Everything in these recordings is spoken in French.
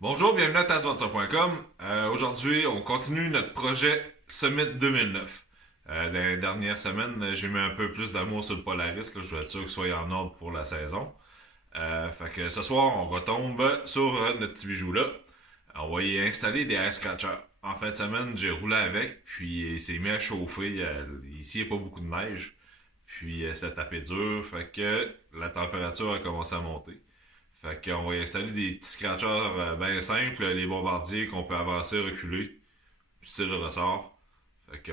Bonjour, bienvenue à TazSponsor.com. Aujourd'hui, on continue notre projet Summit 2009. Dans les dernières semaines, j'ai mis un peu plus d'amour sur le Polaris. Là, je veux être sûr qu'il soit en ordre pour la saison. Fait que ce soir, on retombe sur notre petit bijou-là. On va y installer des air scratchers. En fin de semaine, j'ai roulé avec, puis il s'est mis à chauffer. Ici, il n'y a pas beaucoup de neige. Puis ça tapé dur, fait que la température a commencé à monter. Fait qu'on va y installer des petits scratchers bien simples, les bombardiers qu'on peut avancer, reculer, style ressort. Fait que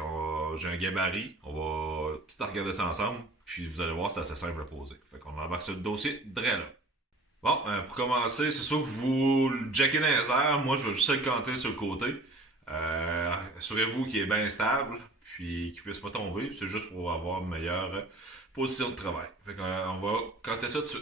j'ai un gabarit, on va tout regarder ça ensemble, puis vous allez voir, c'est assez simple à poser. Fait qu'on embarque sur le dossier dre là. Bon, pour commencer, c'est sûr que vous le jackez dans les airs, moi je vais juste le canter sur le côté. Assurez-vous qu'il est bien stable, puis qu'il puisse pas tomber, c'est juste pour avoir une meilleure position de travail. Fait qu'on va canter ça dessus.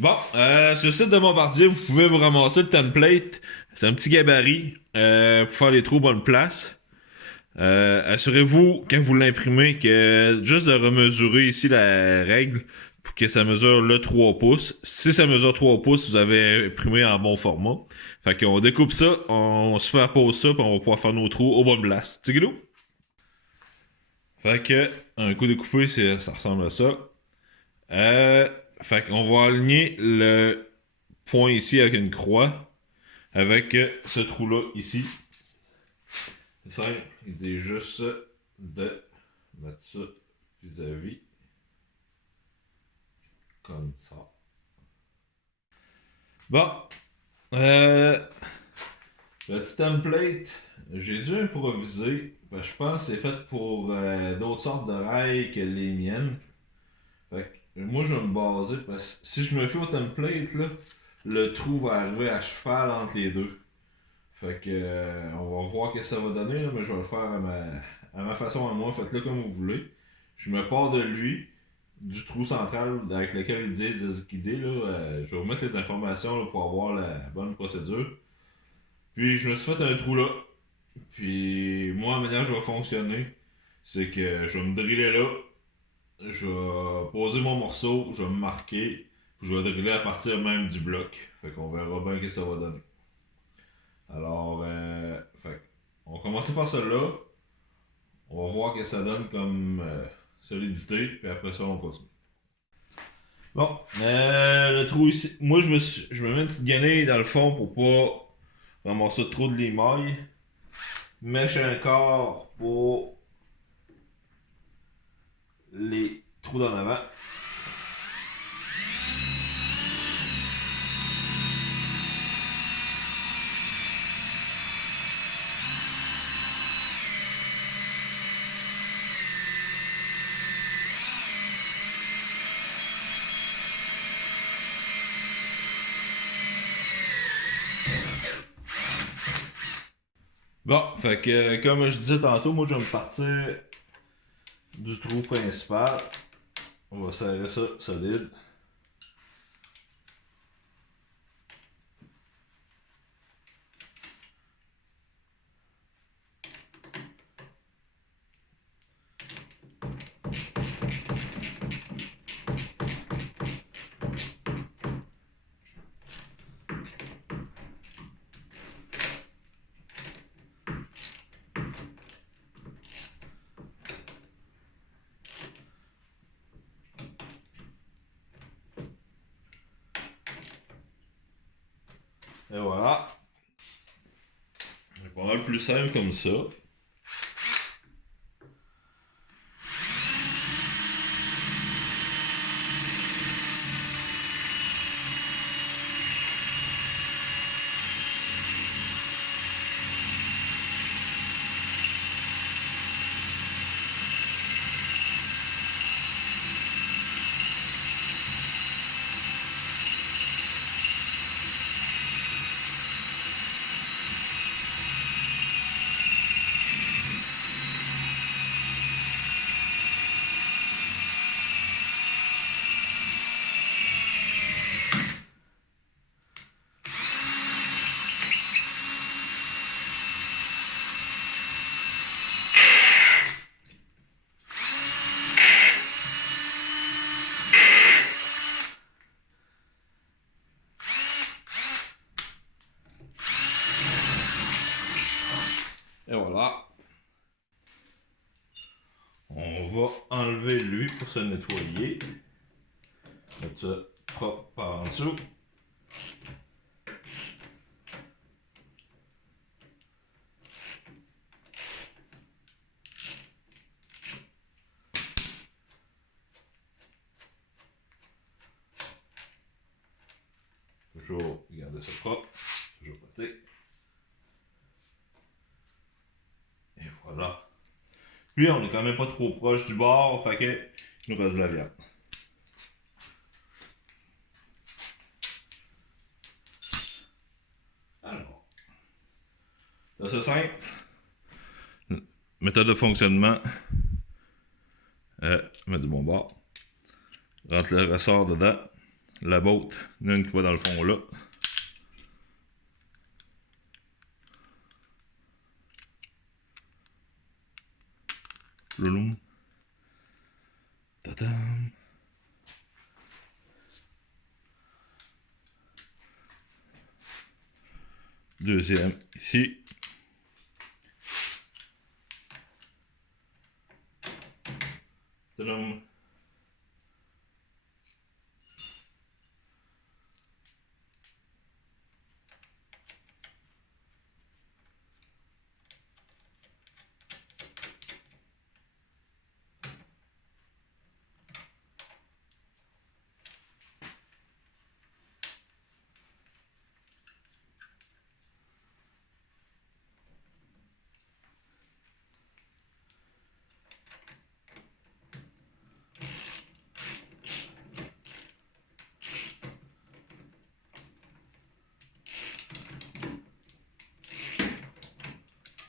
Bon, sur le site de Bombardier, vous pouvez vous ramasser le template. C'est un petit gabarit pour faire les trous bonne place. Assurez-vous, quand vous l'imprimez, que juste de remesurer ici la règle pour que ça mesure le 3 pouces. Si ça mesure 3 pouces, vous avez imprimé en bon format. Fait qu'on découpe ça, on superpose ça, puis on va pouvoir faire nos trous au bon place. Tigilou! Fait que, un coup découpé, ça ressemble à ça. Fait qu'on va aligner le point ici avec une croix avec ce trou-là ici. C'est simple, il dit juste de mettre ça vis-à-vis comme ça. Bon, le petit template, j'ai dû improviser. Je pense que c'est fait pour d'autres sortes de rails que les miennes. Fait que moi, je vais me baser parce que si je me fie au template, là, le trou va arriver à cheval entre les deux. Fait que on va voir ce que ça va donner, là, mais je vais le faire à ma façon à moi. Faites-le comme vous voulez. Je me pars de lui, du trou central avec lequel ils disent de se guider. Là, je vais vous mettre les informations là, pour avoir la bonne procédure. Puis je me suis fait un trou là. Puis moi, la manière dont je vais fonctionner, c'est que je vais me driller là. Je vais poser mon morceau, je vais me marquer, puis je vais driller à partir même du bloc. Fait qu'on verra bien ce que ça va donner. Alors, on va commencer par celui-là. On va voir ce que ça donne comme solidité, puis après ça, on continue. Bon, le trou ici. Moi, je me mets une petite guenille dans le fond pour pas ramasser trop de limailles. Mèche un corps pour les trous d'en avant. Bon, fait que comme je disais tantôt, moi je vais me partir du trou principal. On va serrer ça solide. Et voilà. C'est pas mal plus simple comme ça. Et voilà. On va enlever lui pour se nettoyer. Mettre ça propre par en dessous. Toujours garder ça propre. Toujours côté. Et voilà. Puis on est quand même pas trop proche du bord, fait que il nous reste de la viande. Alors, c'est assez simple. Méthode de fonctionnement. Mettre du bon bord. Rentre le ressort dedans. La botte, il y en a une qui va dans le fond là. Louloum. Tadam. Deuxième ici. Tadam.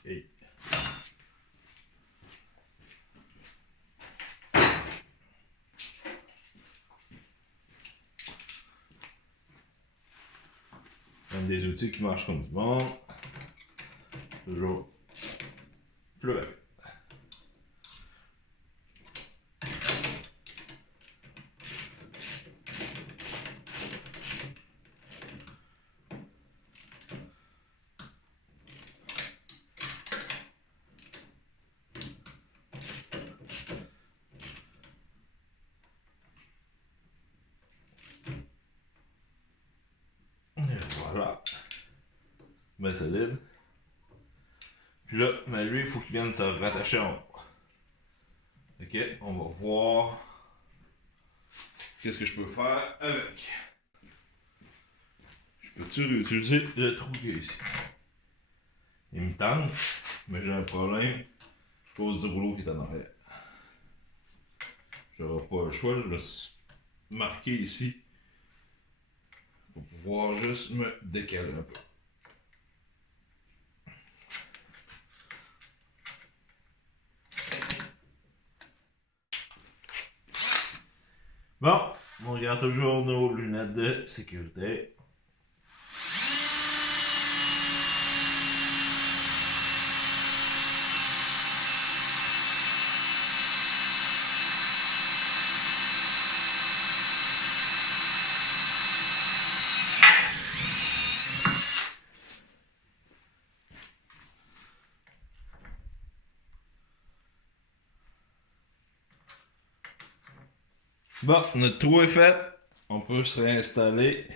Et un des outils qui marchent comme du bon. Toujours plus rapide. Et voilà. Bien solide. Puis là, ben lui, il faut qu'il vienne se rattacher en haut. Ok, on va voir qu'est-ce que je peux faire avec. Je peux-tu réutiliser le trou qui est ici? Il me tente, mais j'ai un problème à cause du rouleau qui est en arrière. J'aurai pas le choix, je vais marquer ici pour pouvoir juste me décaler un peu. Bon, on regarde toujours nos lunettes de sécurité. Bon, notre trou est fait. On peut se réinstaller.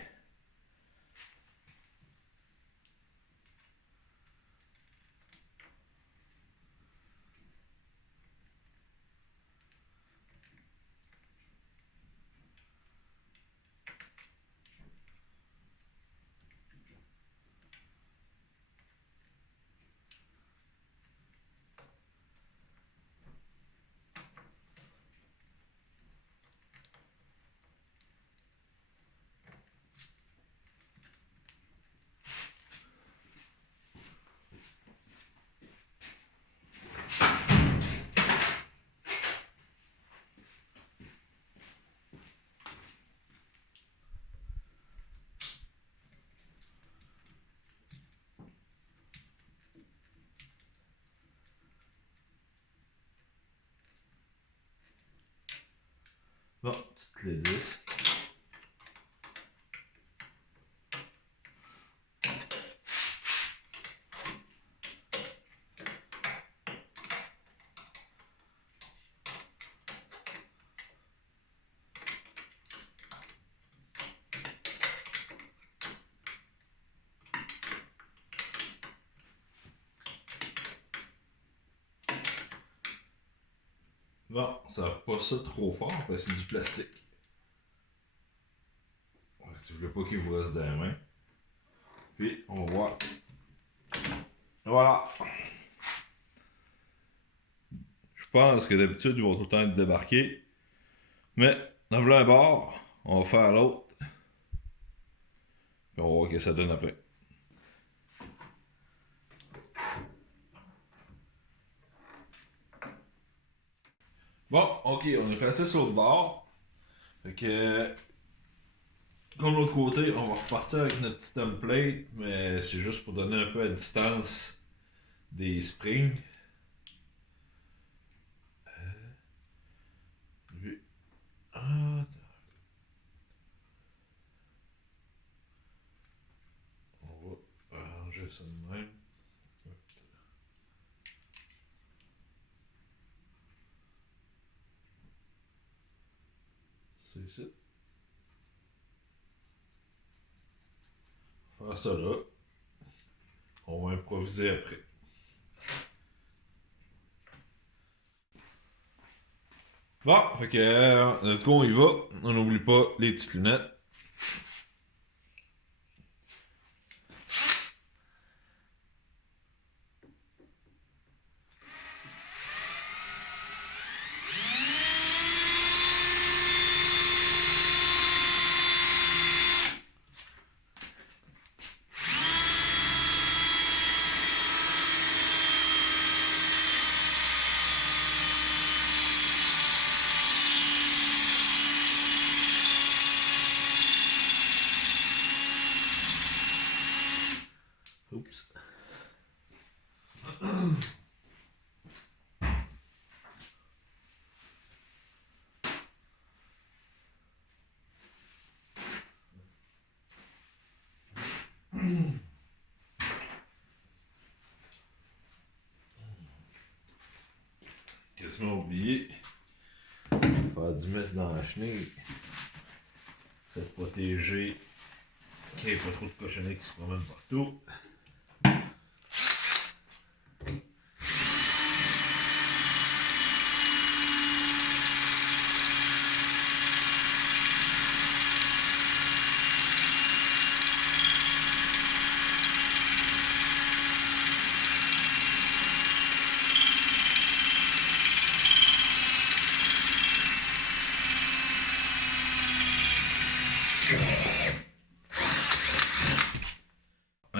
Bon, petite clé 10. Bon, ça va pas ça trop fort parce que c'est du plastique. Ouais, si vous voulez pas qu'il vous reste dans les mains. Puis, on va voir. Voilà. Je pense que d'habitude, ils vont tout le temps être débarqués. Mais, en voulant un bord, on va faire l'autre. Puis on va voir ce que ça donne après. Bon, ok, on est passé sur le bord. Fait que, comme l'autre côté, on va repartir avec notre petit template, mais c'est juste pour donner un peu à distance des springs. Puis, ah, on va arranger ça de même. C'est ça. Faire ça là. On va improviser après. Bon, fait que, let's go, on y va. On n'oublie pas les petites lunettes. Oups. Quasiment oublié. Faire du mess dans la chenille. Ça te protéger qu'il n'y ait pas trop de cochonneries qui se promènent partout.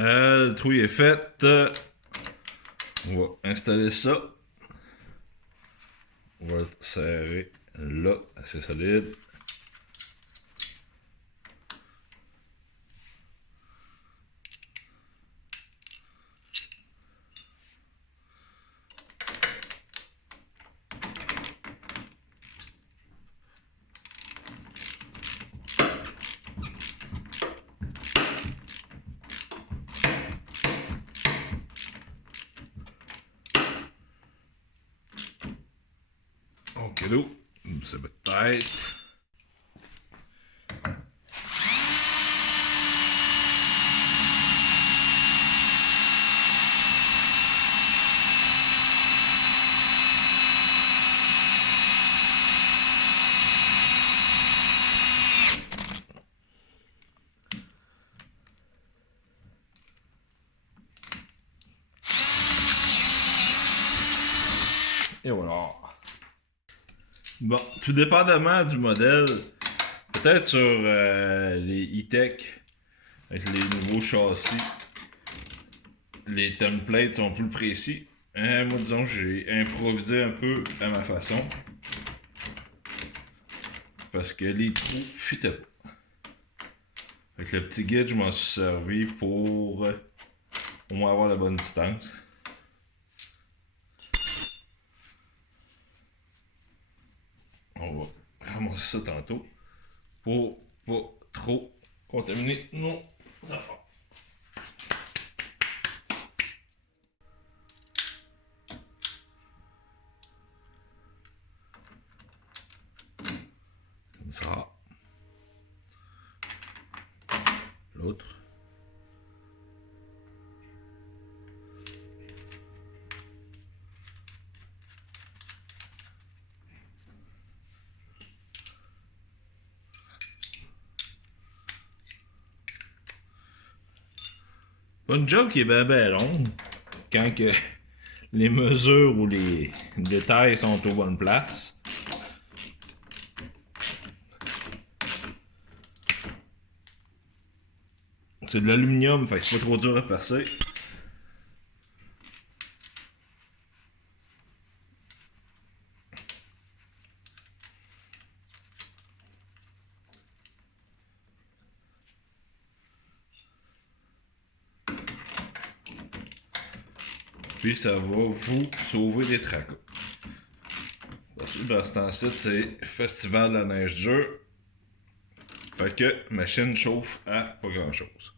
Le trou est fait. On va installer ça. On va le serrer là, assez solide. Ok, c'est peut-être. Et voilà. Bon, tout dépendamment du modèle, peut-être sur les e-tech, avec les nouveaux châssis, les templates sont plus précis. Moi, disons, j'ai improvisé un peu à ma façon. Parce que les trous fitaient pas. Avec le petit guide, je m'en suis servi pour au moins avoir la bonne distance. On va ramasser ça tantôt pour pas trop contaminer nos affaires. Comme ça. L'autre. Pas une job qui est ben longue quand que les mesures ou les détails sont aux bonnes places. C'est de l'aluminium, fait que c'est pas trop dur à percer. Puis ça va vous sauver des tracas. Parce que dans ce temps-ci, c'est Festival de la neige dure. Fait que machine chauffe à pas grand-chose.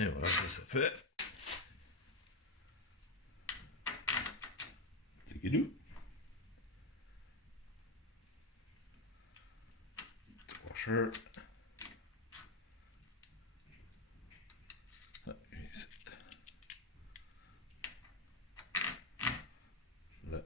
Et voilà, ça fait. C'est guidou. 3 shirts. Ah, ici. Là.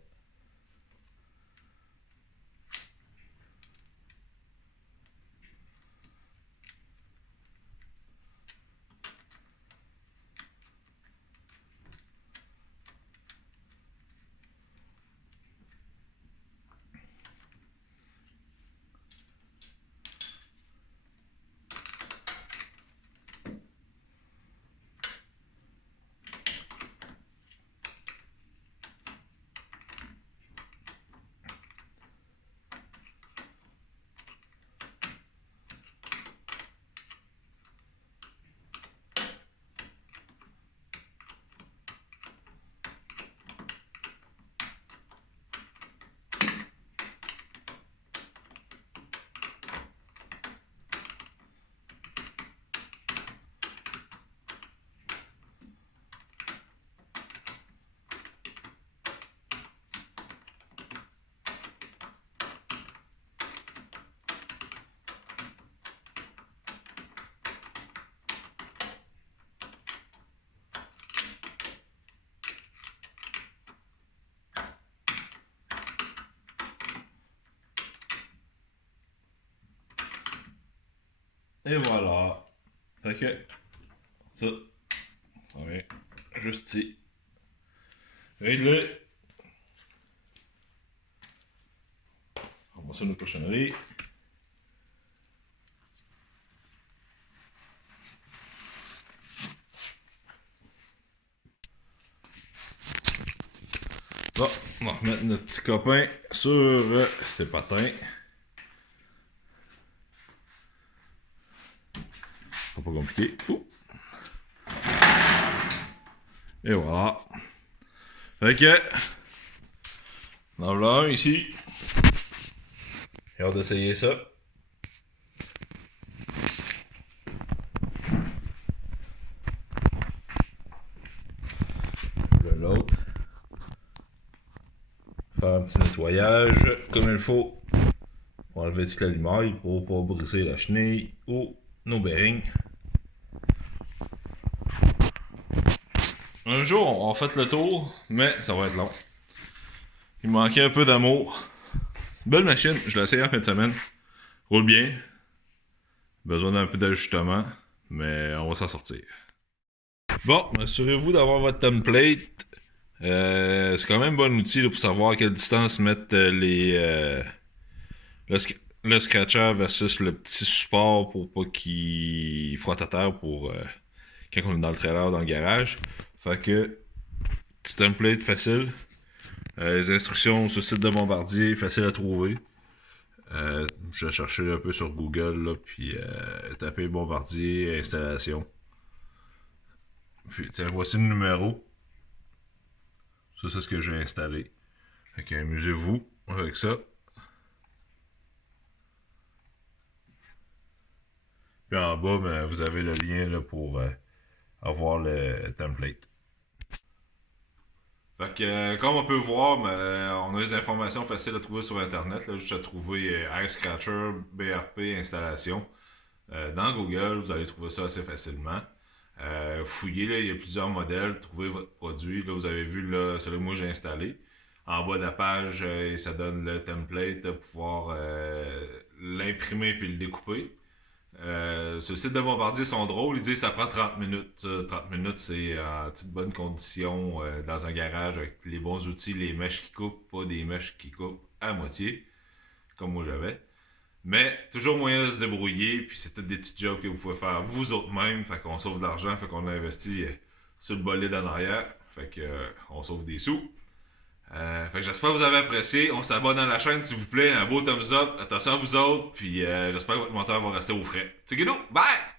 Et voilà. Fait que ça, ouais, juste ici. Réglé. On va ça nos cochonneries. Bon, on va remettre notre petit copain sur ses patins. Pas compliqué. Ouh. Et voilà. Fait que, on en voilà un ici. J'ai hâte d'essayer ça. L'autre. Faire un petit nettoyage comme il faut. Pour enlever toute la limaille pour pas briser la chenille ou nos bearings. Un jour, on fait le tour, mais ça va être long. Il manquait un peu d'amour. Belle machine, je l'ai essayé en fin de semaine. Roule bien. Besoin d'un peu d'ajustement, mais on va s'en sortir. Bon, assurez-vous d'avoir votre template. C'est quand même un bon outil là, pour savoir à quelle distance mettre le scratcher versus le petit support pour pas qu'il frotte à terre pour quand on est dans le trailer dans le garage. Fait que petit template facile. Les instructions sur le site de Bombardier, facile à trouver. Je vais chercher un peu sur Google là, puis taper Bombardier installation. Puis tiens, voici le numéro. Ça, c'est ce que j'ai installé. Fait que amusez-vous avec ça. Puis en bas, ben, vous avez le lien là, pour avoir le template. Fait que, comme on peut voir, on a des informations faciles à trouver sur Internet. Là, juste à trouver Ice Scratcher BRP installation. Dans Google, vous allez trouver ça assez facilement. Fouillez, là, il y a plusieurs modèles. Trouvez votre produit. Là, vous avez vu là, celui que moi j'ai installé. En bas de la page, ça donne le template pour pouvoir l'imprimer puis le découper. Sur le site de Bombardier sont drôles, ils disent que ça prend 30 minutes. 30 minutes, c'est en toute bonne condition dans un garage avec les bons outils, les mèches qui coupent, pas des mèches qui coupent à moitié, comme moi j'avais. Mais toujours moyen de se débrouiller, puis c'est tous des petits jobs que vous pouvez faire vous autres même, fait qu'on sauve de l'argent, fait qu'on investit sur le bolide en arrière, fait que on sauve des sous. Fait que j'espère que vous avez apprécié. On s'abonne à la chaîne s'il vous plaît. Un beau thumbs up. Attention à vous autres. Puis j'espère que votre moteur va rester au frais. Tsigidou, bye!